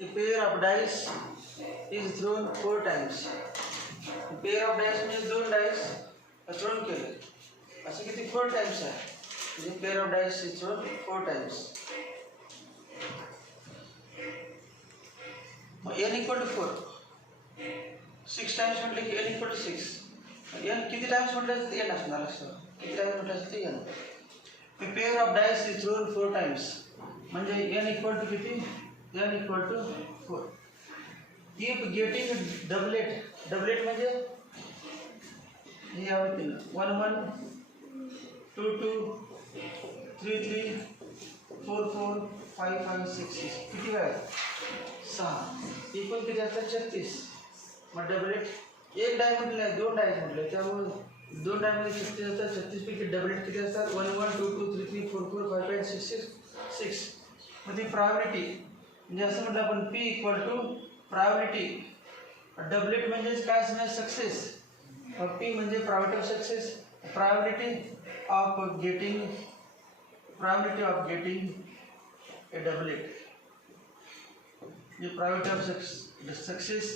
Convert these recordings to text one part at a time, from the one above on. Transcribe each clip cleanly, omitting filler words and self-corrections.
A pair of dice is thrown 4 times. A pair of dice म्हणजे 2 dice throne केले. असे किती 4 times आहे. म्हणजे pair of dice is thrown 4 times. मग n equal to 4. 6 टाइम्स म्हटले की n equal to 6. n किती टाइम्स म्हटलं तर n असणार असं. किती टाइम्स म्हटलं तर n. A pair of dice is thrown 4 times. म्हणजे n equal to किती? n equal to 4. If getting doublet म्हणजे हे यावरती 1 1 2 2 3 3 4 4 5 5 6 6 किती वेळा 6 इक्वल किती असतात 36. मग डबलेट एक डाय म्हटलं 2 डाय म्हटलं त्यामुळे 2 डाय मध्ये 36 असतात. 36 पैकी डबलेट किती असतात 1 1 2 2 3 3 4 4 5 5 6 6 मग ती प्रायोरिटी म्हणजे असं म्हटलं आपण P equal to priority doublet म्हणजेच काय असणार सक्सेस. P म्हणजे priority of success priority of getting a doublet ये priority of success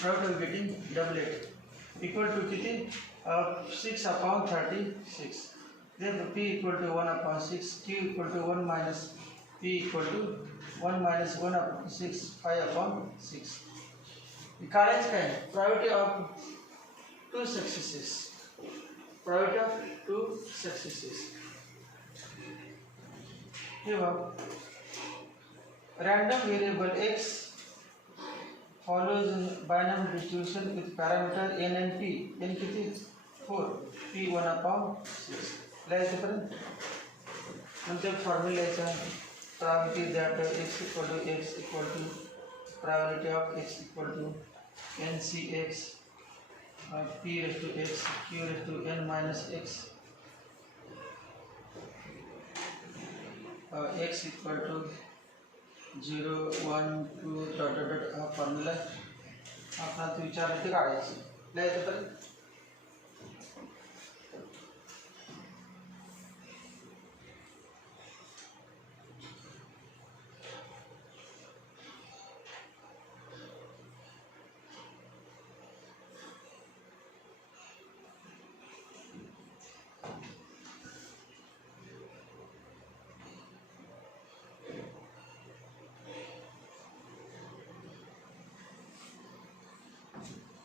priority of getting doublet equal to किती 6/36. Therefore P equal to 1/6 Q equal to 1 minus P equal to 1 minus 1/6 5/6. काढायचं काय priority of 2 successes. Priority of 2 successes. Here, random variable x follows binomial distribution with parameter n and p. n किती 4 p 1/6. लिहायचं पर्यंत नंतर formula लिहायचा probability that x equal to probability of x equal to ncx p raised to x q raised to n minus x x equal to 0 1 2 dot dot dot हा formula आपला तो विचार ते काढायचं लिहायचं तर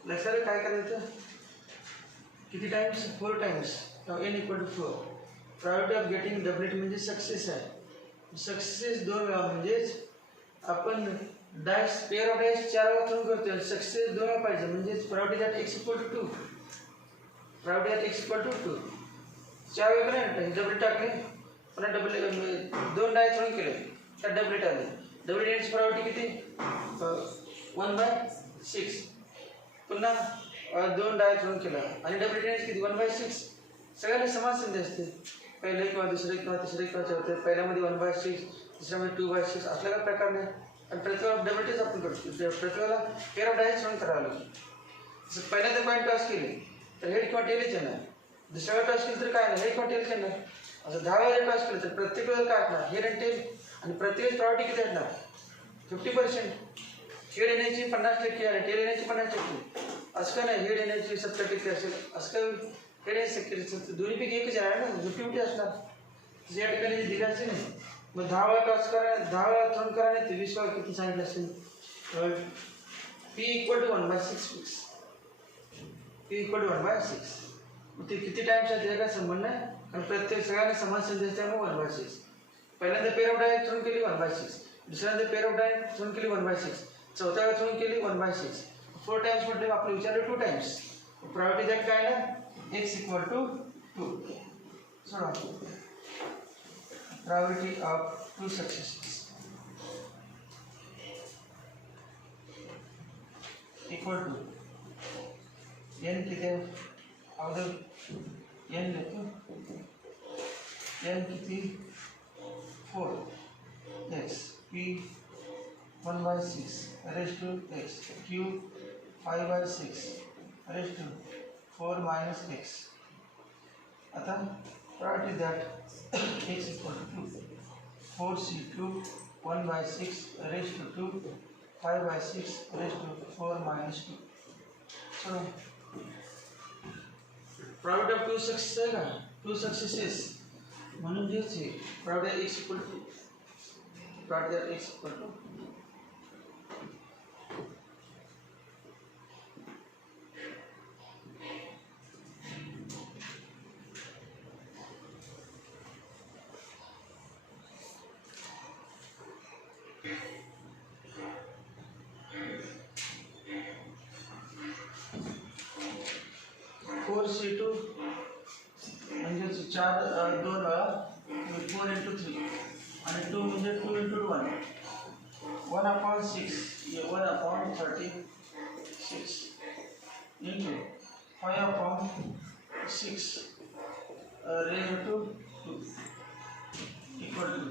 लक्षात काय करायचं किती times 4 times n equal to 4 priority of getting doublet म्हणजे सक्सेस आहे. सक्सेस 2 वेळा म्हणजेच आपण डायस पेअर ऑफ डायस 4 वेळा थ्रो करतोय सक्सेस 2 वेळा पाहिजे म्हणजेच priority that x equal to 2 priority that x equal to 2 4 वेळा नाही डबलेट टाकले पुन्हा डबलेट 2 डाय थ्रो केले तर डबलेट आले डबलेट प्रायोरिटी किती 1/6 पुन्हा 2 डाय थ्रोन केला आणि डबलेट किती 1/6 सगळ्यांना समान संधी असते पहिले किंवा दुसरे किंवा तिसरे किंवा चौथे पहिल्यामध्ये 1/6 दुसऱ्यामध्ये 2/6 असला काही प्रकार नाही आणि प्रत्येक डबलेटच आपण करतो प्रत्येकाला पेअर ऑफ डाय थ्रोन करावं लागतं. पहिल्यांदा पॉईंट टॉस केले तर हेड किंवा टेलच येणार दुसऱ्या वेळा टॉस केलं तर काय नाही हेड किंवा टेलच येणार असं 10 वेळा टॉस केलं तर प्रत्येक वेळेला काय असणार हेड आणि टेल आणि प्रत्येक प्रायोरिटी किती असणार 50%. हेड येण्याची 50% आणि टेल येण्याची 50%. असं काय नाही हेड येण्याची 70% असेल असं काय हेड येण्याची शक्यता दोन्हीपैकी एकच आहे ना 50-50 असणार या ठिकाणी दिली असेल नाही मग 10 वेळा टॉस करा 10 वेळा थ्रोन करा नाही 20 वेळा किती सांगितलं असेल P equal to 1/6 fix P equal to 1/6 मग ते किती टाइम्स आहे त्याचा काय संबंध नाही कारण प्रत्येक सगळ्यांना समान संधी असल्यामुळे 1/6 पहिल्यांदा पेअर ऑफ डाय थ्रोन केली 1/6 दुसऱ्यांदा पेअर ऑफ डाय थ्रोन केली 1/6 चौथ्या वेळा थ्रोन केली 1/6 4 टाइम्स म्हटले आपलं विचारलं 2 टाइम्स प्रायोरिटी दॅट काय ना x equal to 2 so the priority of 2 successes equal to n किती अगोदर n लेतो n किती 4 x p 1/6 raised to x q 5/6 raised to 4 minus x आता what is that x equal to 4c2 1/6 raised to 2 5/6 raised to 4 minus 2. चलो product of to success है का to successes म्हणून जे છે product x equal to product x equal to 4c2 म्हणजे 4 2 4 into 3 आणि 2 म्हणजे 2 into 1 1/6 1/36 into 5/6 raised to 2 equal to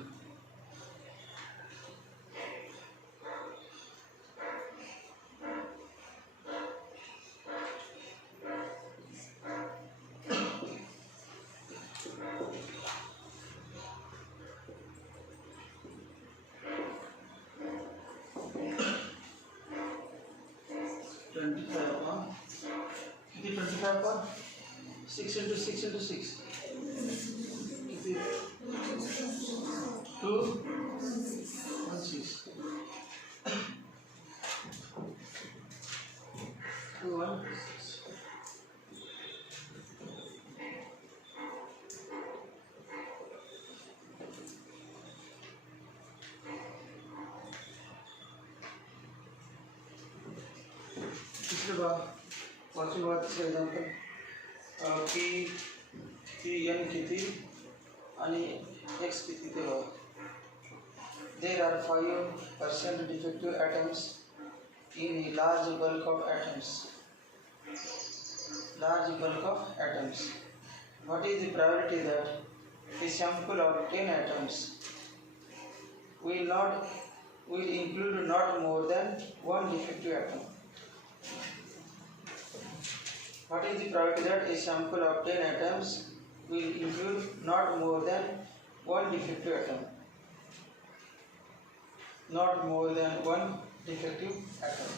6 into 6 into 6 2 1 6 2 1 6 तीसरे बार पांचवी बार तीसरा एग्जाम्पल की n किती आणि x किती ते बघा there are 5% defective atoms in a large bulk of atoms what is the probability that a sample of 10 atoms will include not more than one defective atom? What is the probability that a sample of 10 atoms will include not more than one defective atom? Not more than one defective atom.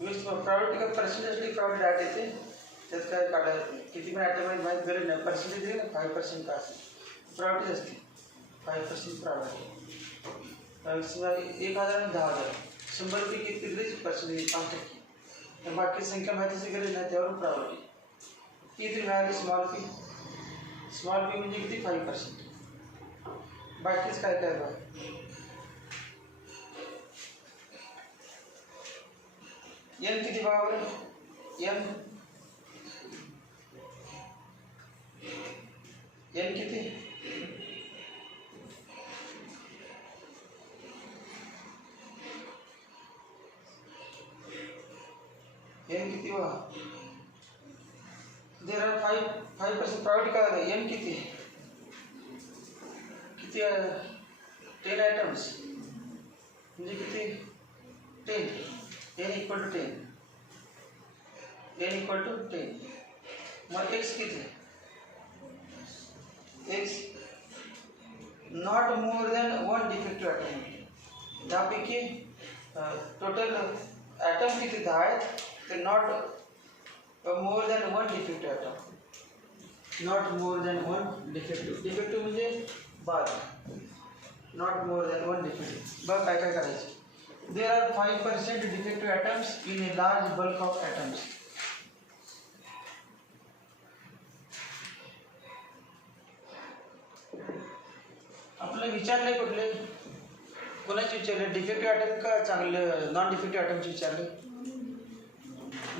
Means probability का percentage ली probability dot देते त्यात काय काढायचं किती पण atom आहे माहित गरज नाही percentage दिले ना 5% का असेल probability असते 5% probability समजा 1000 आणि 10000 100 पैकी किती percentage 5% तर बाकी संख्या माहितीची गरज नाही त्यावर प्रॉपर्टी किती मिळाली स्मॉल पी म्हणजे किती 5% बाकीच काय काय बघा n किती बघा बरं n किती n किती बघा there are 5% probability काय आहे n किती आहे 10 items म्हणजे किती 10 n equal to 10 मग x किती x not more than one defective atom त्यापैकी टोटल ॲटम किती 10 आहेत ते not more than one defective atom not more than one defective म्हणजे बाद not more than one defective बघ काय काय करायचं there are 5% defective atoms in a large bulk of atoms आपलं विचारलंय कुठले कोणाचे विचारले डिफेक्टिव्ह ॲटम का चांगले नॉन डिफेक्टिव्ह ॲटमचे विचारले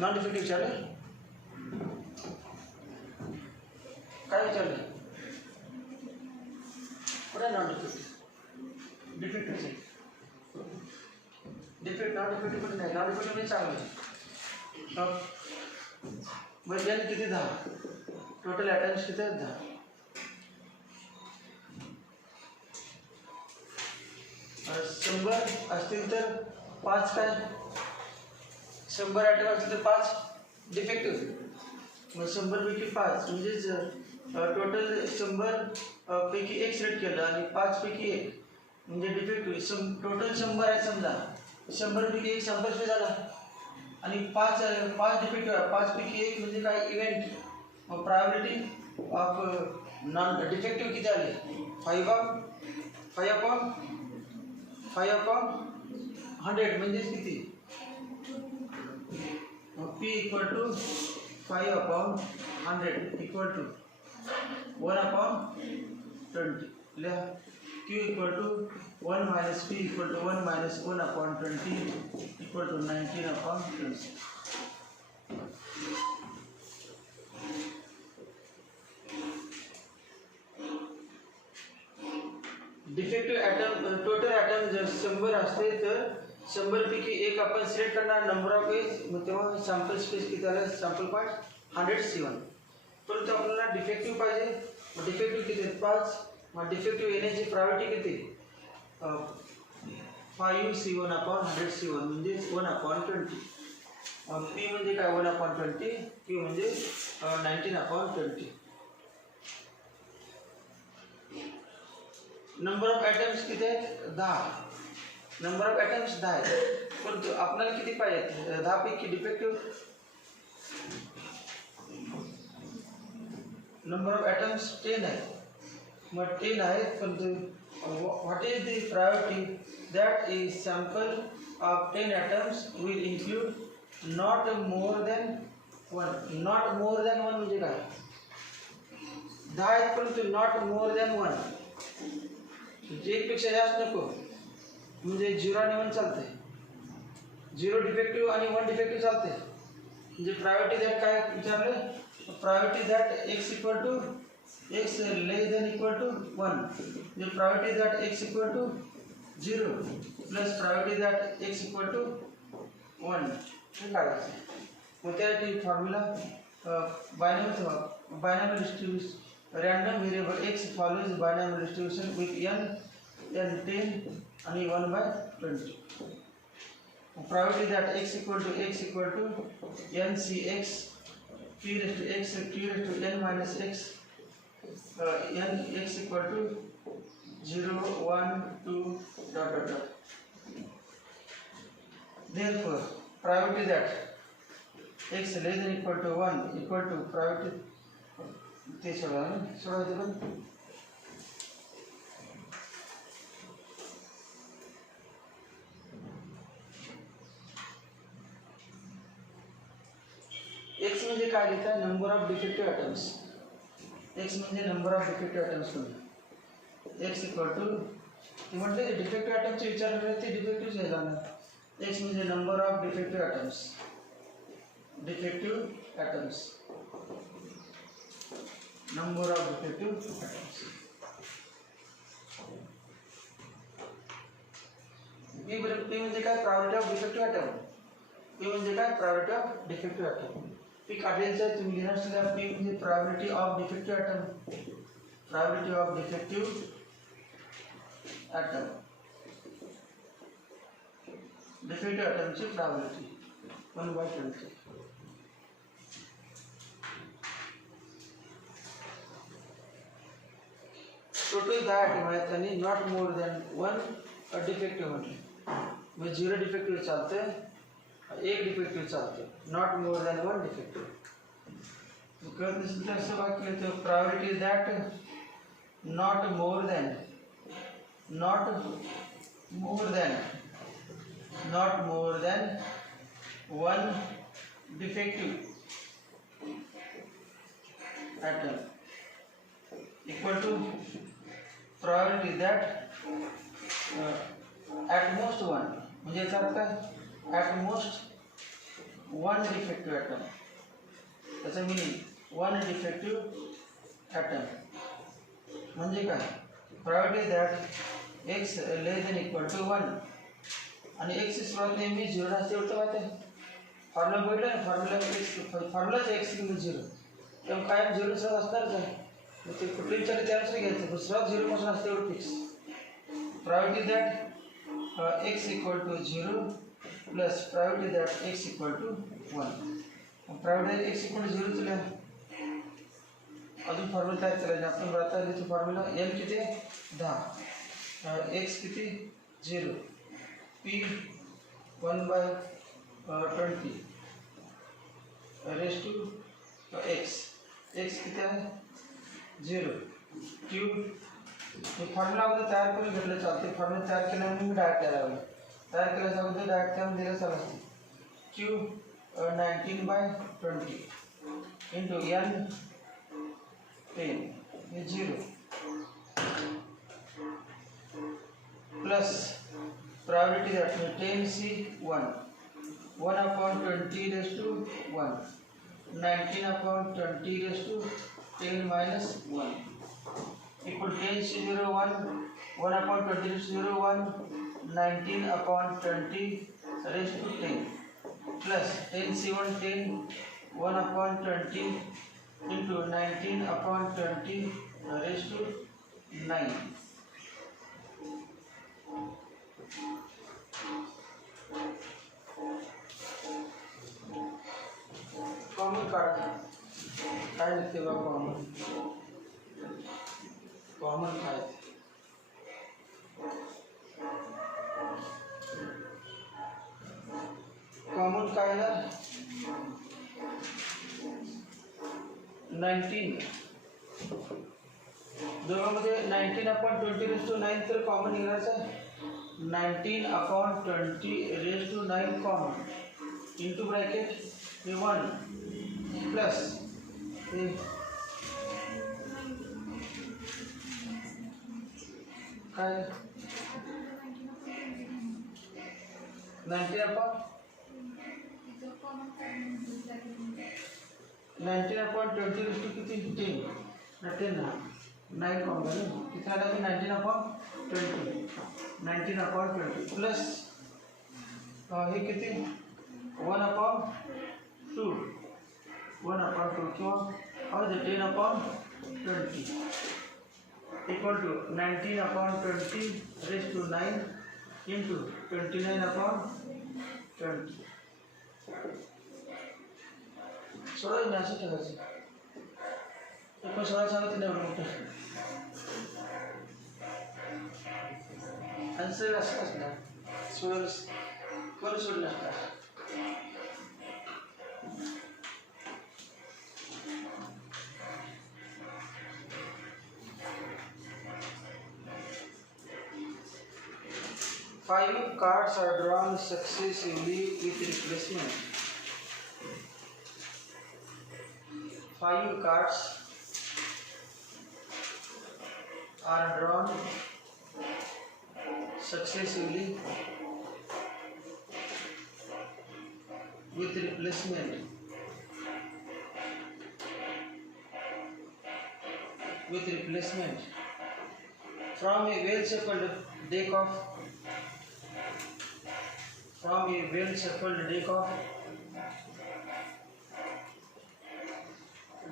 नॉन डिफेक्टिव्ह विचारले काय विचारले कुठे नॉन डिफेक्टिव्ह नॉन डिफेक्टिव्ह कुठे नाही नॉन डिफेक्टिव्ह म्हणजे चांगलं मग n किती 10 टोटल ॲटम्स किती आहेत 10 100 असतील तर 5 काय 100 ॲटम असतील तर 5 डिफेक्टिव्ह मग 100 पैकी 5 म्हणजेच टोटल 100 पैकी 1 सिलेक्ट केलं आणि 5 पैकी 1 म्हणजे डिफेक्टिव्ह. टोटल 100 आहे समजा, 100 पैकी 1 सॅम्पल झाला आणि 5 डिफेक्टिव्ह आहे. 5 पैकी 1 म्हणजे काय इव्हेंट. मग प्रायोरिटी ऑफ नॉन डिफेक्टिव्ह किती आले? 5 अपॉन 100 म्हणजेच किती? P equal to 5 upon 100 equal to 1 upon 20. लिहा Q equal to 1 minus P equal to 1 minus 1 upon 20 equal to 19 upon 20. Defective atom total atom जर 100 असते तर 100 पैकी 1 आपण सिलेक्ट करणार नंबर ऑफ एज. मग तेव्हा सॅम्पल स्पेस किती आलं? Sample point 107. परंतु आपल्याला डिफेक्टिव्ह पाहिजे. मग डिफेक्टिव्ह किती आहेत? 5. मग डिफेक्टिव्ह येण्याची प्रायोरिटी किती? 5C1 अपॉन 100C1 म्हणजे 1 अपॉन 20. P म्हणजे काय? 1 अपॉन 20. Q म्हणजे 19 अपॉन 20. नंबर ऑफ ॲटम्स किती आहेत? 10. नंबर ऑफ ॲटम्स 10 आहेत. परंतु आपल्याला किती पाहिजेत? 10 पैकी डिफेक्टिव्ह नंबर ऑफ ॲटम्स 10 आहेत. मग 10 आहेत, परंतु what is the priority? That is sample of 10 atoms will include not more than 1. Not more than 1 म्हणजे काय? 10 आहेत परंतु नॉट मोर दॅन 1 म्हणजे 1 पेक्षा जास्त नको. म्हणजे 0 आणि 1 चालते. 0 डिफेक्टिव्ह आणि 1 डिफेक्टिव्ह चालते. म्हणजे प्रायोरिटी दॅट काय विचारलं? Priority that x equal to x less than equal to 1 म्हणजे priority that x equal to 0 plus priority that x equal to 1 हे काढायचं. मग त्यासाठी formula binomial distribution random variable x follows binomial distribution with n 10 आणि 1/20. Priority that x equal to n c x p raised to x q raised to n minus x n x equal to 0 1 2 dot. Therefore priority that x less than equal to 1 equal to priority ते सोडवायचं पण x म्हणजे काय लिहिता? Number of defective atoms. x म्हणजे number of defective atoms म्हणून x equal to ते म्हटले defective ॲटमचे विचारले ते डिफेक्टिव्ह हे जाणार. x म्हणजे number of defective atoms. Defective atoms number of defective atoms. p म्हणजे काय? Priority of defective atom. p म्हणजे काय? Priority of defective atom. P काढायचं तुम्ही लिहिणार असलेला पी म्हणजे priority of defective atom. Priority of defective atom. Defective ॲटमची प्रायोरिटी 1/20. टोटल 10 ॲटम आहेत आणि नॉट मोर दॅन 1 डिफेक्टिव्ह म्हटले. मग 0 डिफेक्टिव्ह चालतं, 1 डिफेक्टिव्ह चालतं. Not more than 1 defective. कळत नसेल तर असं वाक्य येतं priority that not more than one defective atom equal to priority that at most 1 म्हणजे याचा अर्थ काय? At most 1 defective atom. त्याचं मिनिंग 1 डिफेक्टिव्ह ॲटम म्हणजे काय? Priority that x less than equal to 1 आणि एक्सची सुरुवात नेहमी 0 असते. एवढं माहिती आहे. फॉर्म्युला बघितलं ना? फॉर्म्युलाच एक्स किंवा 0 तेव्हा कायम 0 सुरुवात असणारच आहे. ते कुठले विचारले त्यानुसार घ्यायचं पण सुरुवात 0 पासून असते एवढं fix. Priority that x equal to 0 plus priority that x equal to 1. Priority x equal to 0 तुला फॉर्म्युला तयार केला आपण आता लिहितो फॉर्म्युला एन किती आहे 10 एक्स किती 0 पी 1/20 रेस टू एक्स किती आहे 0 क्यूब हे फॉर्म्युला अगोदर तयार करून घेतलं चालते फॉर्म्युला तयार केल्यामुळे मी डायरेक्ट तयार केल्याच्या अगोदर डायरेक्ट त्याला दिलं चालते क्यूब 19/20 इंटू एन 10 हे 0 plus priority that 10C1 raise to 1 19/20 raise to 10 minus 1 equal 10C0 1/20 raise to 0 1 19/20 raise to 10 plus 10C1 10 1/20 into 19/20 raised to 9 common काढ काय लिखते बा कॉमन काय कॉमन काय ना 19 दोघांमध्ये 19/20 रेस टू 9 तर कॉमन निघायचं आहे 19/20 raise to 9 common into bracket हे 1 प्लस हे काय 19/20 रेस टू किती 10 9 कॉमन किती आला की 19/20 प्लस हे किती 1/2 किंवा how is it 10/20 equal to 19/20 raised to 9 into 29/20 सोडा नाही असं ठेवायचं आपण सोडा सांगत नाही एवढं मोठं आन्सर असं असणार सोडलं करू सोडलं असणार Five cards are drawn successively with replacement. Five cards are drawn successively with replacement. From a well shuffled deck of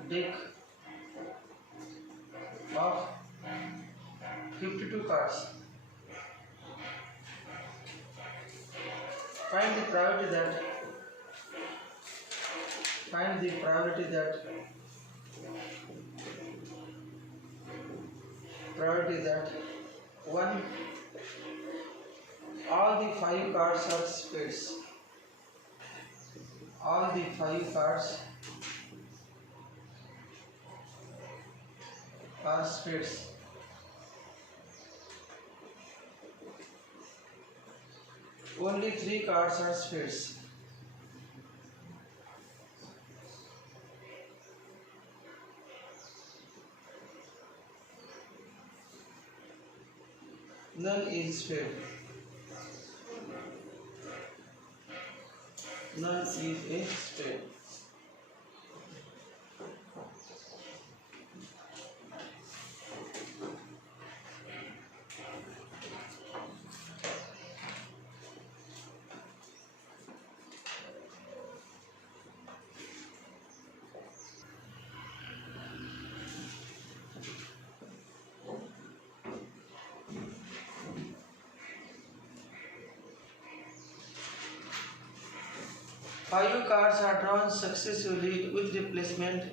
deck of 52 cards. Find the priority that one, all the five cards are spades. All the five cards are spades. Only three cards are spades. None is spade. None is a spade. Five cards are drawn successively with replacement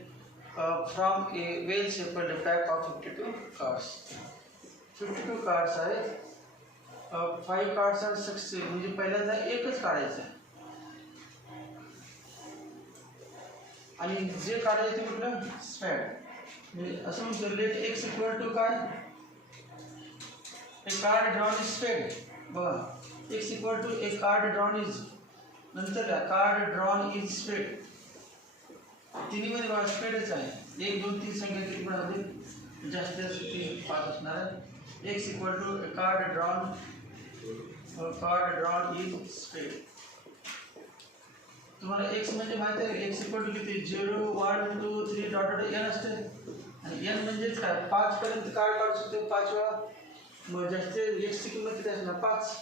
from a well shuffled pack of 52 cards. 52 cards आहेत. 5 cards R success, म्हणजे पहिल्यांदा एकच काढायचं आहे आणि जे काढायचं ते कुठलं स्पॅड. म्हणजे असं म्हणतो लेट एक्स इक्वल टू काय, ए कार्ड ड्रॉन इज स्पेड. बघा x equal to a card drawn is, नंतर कार्ड ड्रॉन इज स्पेड. तिन्ही मध्ये बघा स्पेडच आहे. 1 2 3 संख्या किती पण होते, जास्तीत जास्त 5 असणार आहे. X equal to a card drawn is spade. तुम्हाला एक्स म्हणजे माहिती आहे, एक्स इक्वल टू किती 0 1 2 3 डॉट डॉट एन असते आणि एन म्हणजेच काय 5 पर्यंत कार्ड काढू शकतो 5 वेळा. मग जास्तीत एक्सची किंमत किती असणार 5.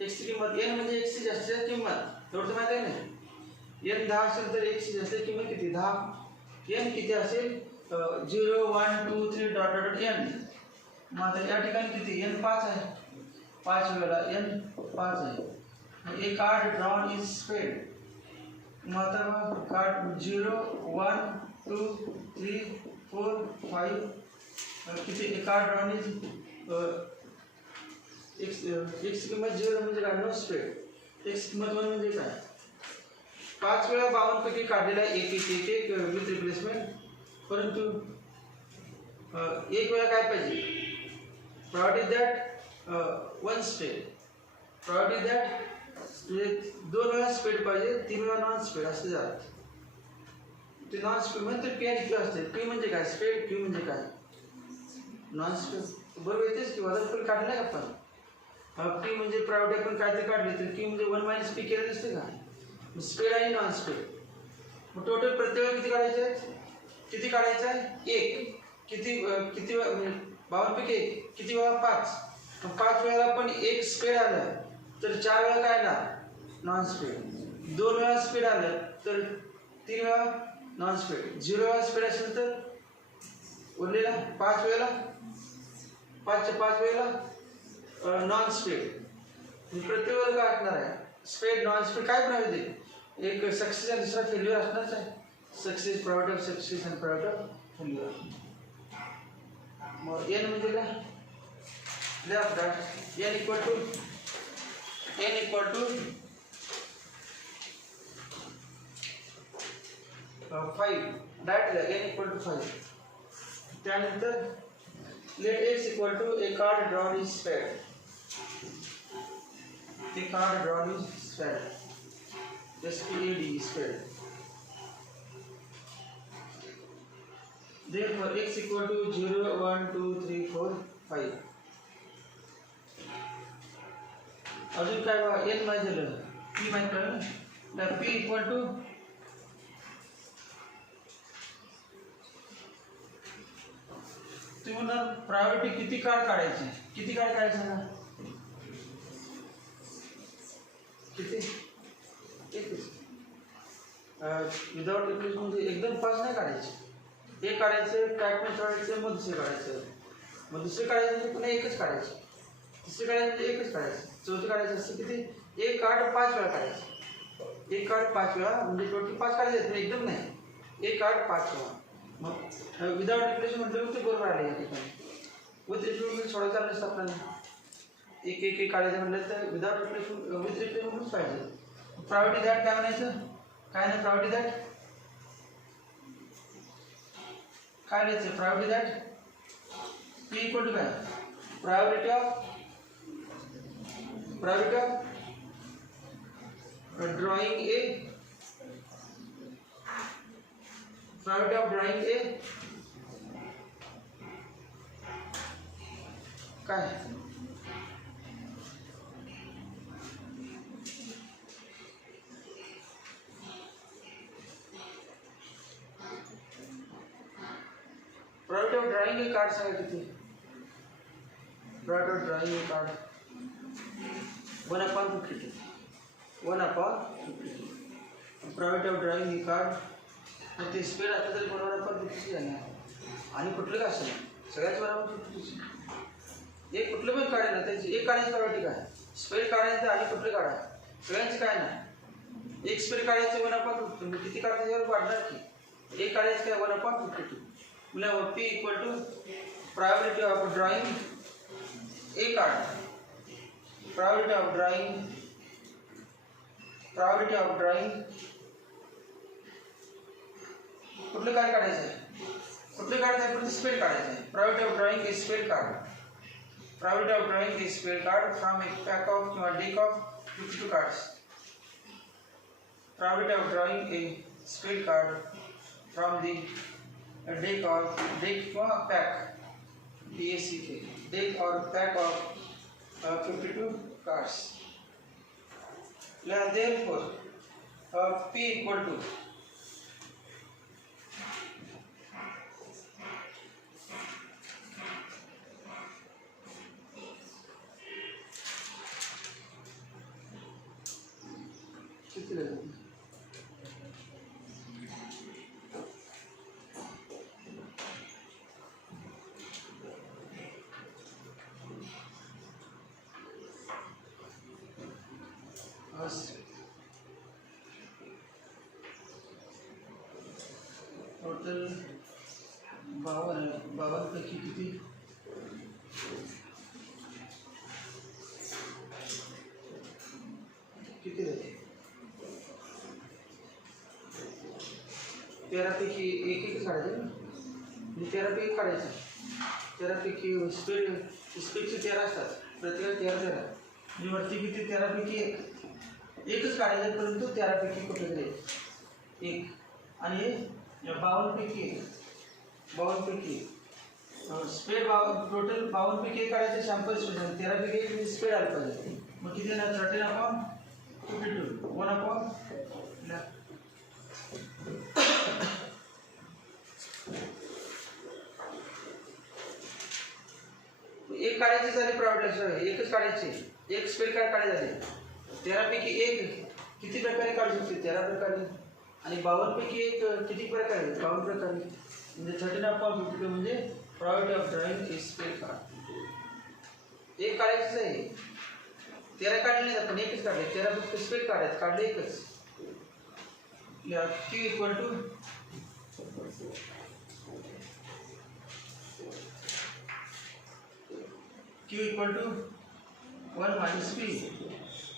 एक्सची किंमत एन म्हणजे एक्सची जास्तीत किंमत एवढं माहिती आहे ना. एन 10 असेल तर एक्सची जास्तीत किंमत किती 10. एन किती असेल 0 1 2 3 डॉट डॉट एन. मग आता या ठिकाणी किती एन 5 आहे, 5 वेळा एन 5 आहे. ए कार्ड ड्रॉन इज स्पेड. मग आता कार्ड 0 1 2 3 4 5 किती ए कार्ड ड्रॉन इज एक्स किंमत 0 म्हणजे काय नो स्पेड. एक्स किंमत 1 म्हणजे काय 5 वेळा 52 पैकी काढलेला एक विथ रिप्लेसमेंट. परंतु एक वेळा काय पाहिजे, प्रॉपर्टी दॅट 1 स्पेड. प्रॉपर्टी दॅट म्हणजे 2 वेळा स्पीड पाहिजे, 3 वेळा नॉन स्पीड असते जात. ते नॉन स्पीड म्हणजे पी आणि क्यू असते. पी म्हणजे काय स्पीड, क्यू म्हणजे काय नॉन स्पीड. बरोबर येतेच की वजन पण काढलं नाही आपण. पी म्हणजे प्रायव्हेट आपण काय ते काढले तर क्यू म्हणजे 1 - पी केलं नसते का, स्पीड आणि नॉन स्पीड. मग टोटल प्रत्येक वेळा किती काढायचे आहे, किती काढायचं आहे 1. किती 52 पैकी 1 किती वेळा 5. 5 वेळा पण 1 स्पीड आलं तर 4 वेळा काय ना नॉन स्पीड. 2 वेळा स्पीड आलं तर 3 वेळा नॉन स्पीड. 0 वेळा स्पीड असेल तर उरलेला 5 वेळेला 5 वेळेला नॉन स्पीड. प्रत्येक वेळेला काय असणार आहे स्पीड नॉन स्पीड काय पण आहे ते. एक सक्सेस आणि दुसरा फेल्युअर असणारच आहे. सक्सेस प्रॉडक्ट ऑफ सक्सेस आणि प्रॉडक्ट ऑफ फेल्युअर. मग एन म्हणजे काय let that n equal to 5 that n equal to 5. त्यानंतर let x equal to a card drawn is spade. A card drawn is spade. SPAD स्पेड. Therefore x equal to 0 1 2 3 4 5. अजून काय बघा N माहिती झालं, पी माहिती कळलं ना. पी इक्वल टू तुम्ही म्हणा प्रायोरिटी किती कार्ड काढायचे, किती कार्ड काढायचे ना किती एकच. विदाउट रिप्लेस म्हणजे एकदम फास्ट नाही काढायचे. एक काढायचं पॅकमेंट काढायचं मग दुसरे काढायचं, मग दुसरे काढायचं म्हणजे पुन्हा एकच काढायचं, तिसरे काढायचं म्हणजे एकच काढायचं, चौथे काढायचं असं किती एक कार्ड 5 वेळा काढायचं. एक कार्ड 5 वेळा म्हणजे टोटल 5 काढायचे एकदम नाही, एक कार्ड 5 वेळा. मग विदाउट रिप्लेस म्हटलं ते बरोबर आले या ठिकाणी. विथ रिप्लेसमेंट सोडायचं नसतं आपल्याला. एक काढायचं म्हटलं तर विदाउट रिप्लेसमेंट विथ रिप्लेसमेंटच पाहिजे. प्रायोरिटी दॅट काय म्हणायचं, काय नाही प्रायोरिटी दॅट काय लिहायचं, priority that P equal to काय priority of drawing a, priority of drawing a काय priority of drawing a card सांगा किती. Priority of drawing a card 1/52. 1/52. Priority of drawing a card मग ते स्पीड आता तरी 1/52 जाणार आणि कुठलं काय असेल सगळ्याच बरोबर 50. एक कुठलं पण काढेल ना त्याची एक काढायची प्रायोरिटी काय स्पीड काढायचं आणि कुठलं काढा सगळ्यांचं काय नाही. एक स्पीड काढायचं 1/52 किती काढायचं वाढणार की ए काढायचं काय 1/52 म्हणजे P equal to probability of drawing a card, probability of drawing कुठलं कार्ड काढायचं आहे, कुठलं काढायचं आहे, पण स्पेल काढायचं आहे. probability of drawing a spell card, probability of drawing a spell card from a pack of किंवा deck of 52 cards, probability of drawing a spell card from the deck or pack, DACK, deck or pack of 52 cards. Therefore, P equal to किती लागेल? Total 52 पैकी किती जाते? 13 पैकी एक काढायचं ना, 13 पैकी काढायचं. 13 पैकी स्पीडचे 13 असतात, प्रत्येकाला 13 म्हणजे वरती किती 13 पैकी एकच काढायचं, परंतु 13 पैकी कुठलं तरी एक. आणि 52 पैकी स्पेड टोटल 52 पैकी एक काढायचं सॅम्पल स्पेड, 13 पैकी एक स्पेड आलं पाहिजे. मग किती येणार? 13/52 1/. एक काढायची झाली प्रॉब्लेम, एकच काढायची, एक स्पेड कार्ड काढायचे झाले. 13 पैकी एक किती प्रकारे काढू शकते? 13 प्रकारे. आणि 52 पैकी एक किती प्रकारे? 52 प्रकारे. म्हणजे 13/52 म्हणजे probability of drawing a spell card. एक काढायचंच आहे, 13 काढले नाही, आपण एकच काढले. 13 फक्त स्पेल काढायचं, काढले एकच. Q equal to Q equal to 1 minus P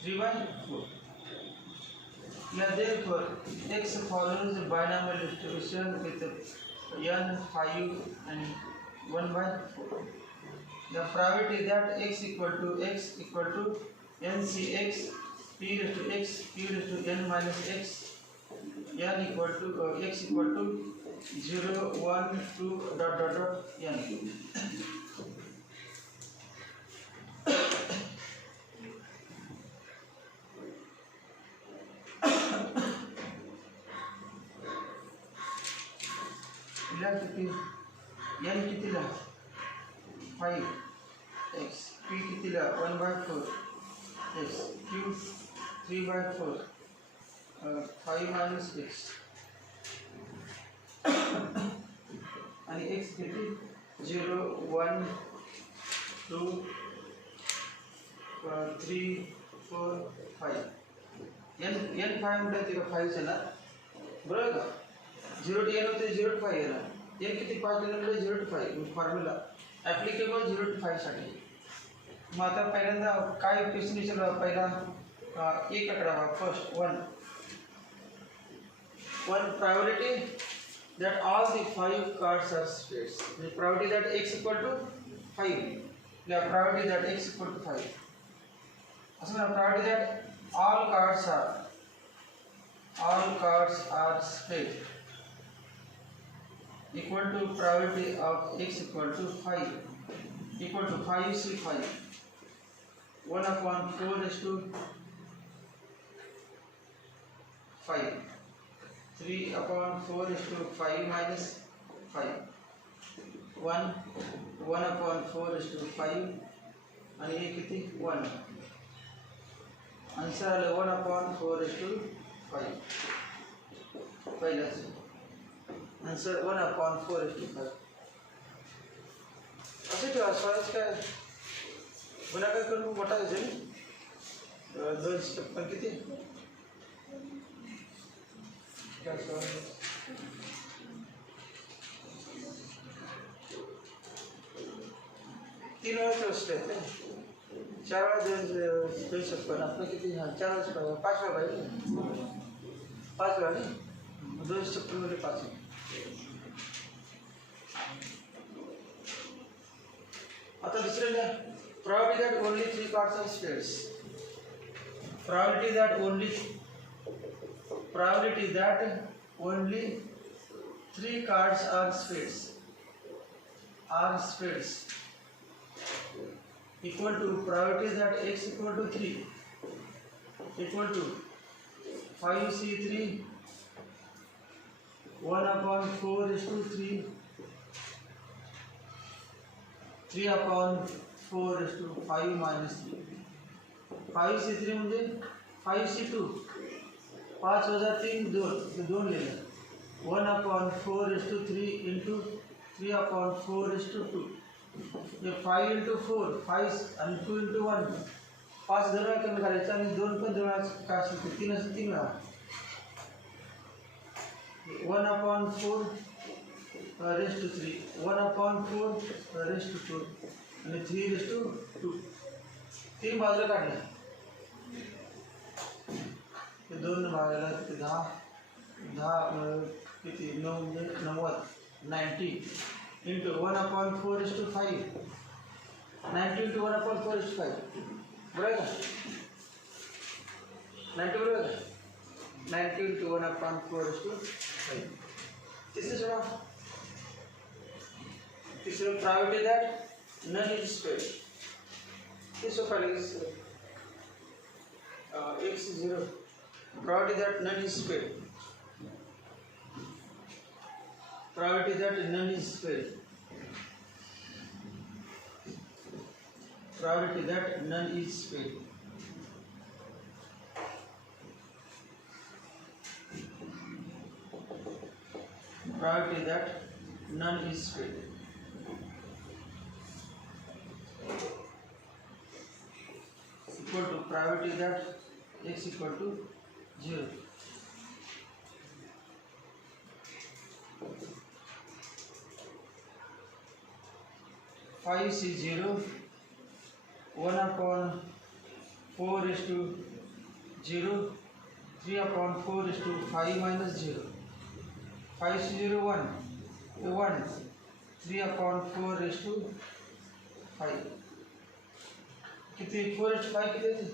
3/4. Therefore, X follows the binomial distribution with n 5 and 1/4. The probability that x equal to NCX P raised to x P raised to n minus x n equal to x equal to 0 1 2 ... n. किती n कितीला 5 x p कितीला 1/4 x q 3/4 5 minus x आणि x किती 0 1 2 3 4 5 n 5 म्हणजे ते 5 येणार बरोबर का. 0 to n होते 0 to 5 येणार. n किती 5 दिल्यामुळे 0 to 5 फॉर्म्युला ॲप्लिकेबल 0 to 5 साठी. मग आता पहिल्यांदा काय क्वेश्चन विचारला? पहिला एक आकडा first 1 probability that all the 5 cards are spades. The probability that x equal to 5. The probability that x equal to 5. असं ना, probability that all cards are spades equal to probability of x equal to 5 equal to 5 see 5 1/4 raised to 5 3/4 raised to 5 minus 5 1/4 raised to 5 आणि हे किती 1. Answer आलं 1/4 raised to 5. पहिलाच answer 1/4 raised to 5. असे ठेवा. स्वायच काय गुणाकार करून मोठा असेल 2 स्टेप पण किती काय 3 वेळेस असते 4 वेळा 256 आपलं किती 4 वेळेस 5 वेळा पाहिजे 5 वेळा नाही 256 मध्ये 5. आता दुसरं लिहा probability that only 3 cards are spades. Probability that only 3 cards are spades equal to probability that x equal to 3 equal to 5c3 1/4:3 3/4:5 minus 3. 5c3 म्हणजे 5c2 5 वजा 3 2 2 लिहिलं 1/4:3 into 3/4:2 हे 5 into 4 5 आणि 2 into 1 5 2 वेळा कमी करायचं आणि 2 पण 2 वेळा काय असेल 3 असेल 3 वेळा 1/4:3 1/4:2 आणि 3:2 3 बाजूला काढल्या ते 2 भागाला किती 10 किती 9 म्हणजे 90 into 1/4:5 90 into 1/4:5 बरोबर का 90 बरोबर का 90 into 1/4:5. तिसरं probability that none is spade. this so far is x0 probability that none is spade. Probability that none is spade. Probability that none is spade. Probability that none is spade. Equal to probability that x equal to 0. Five C 0 1/4:0 3/4:5 minus 0. 5 C 0 1 3/4:5 किती 4:5 किती येते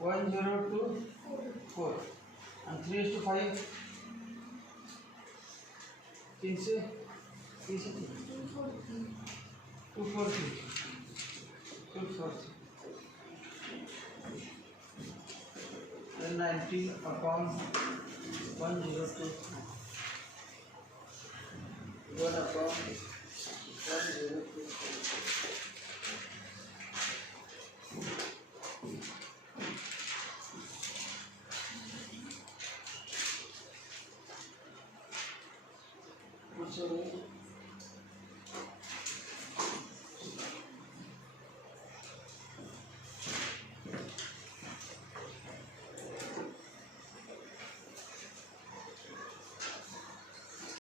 1024 आणि 3:5 3 243 90/102 1/4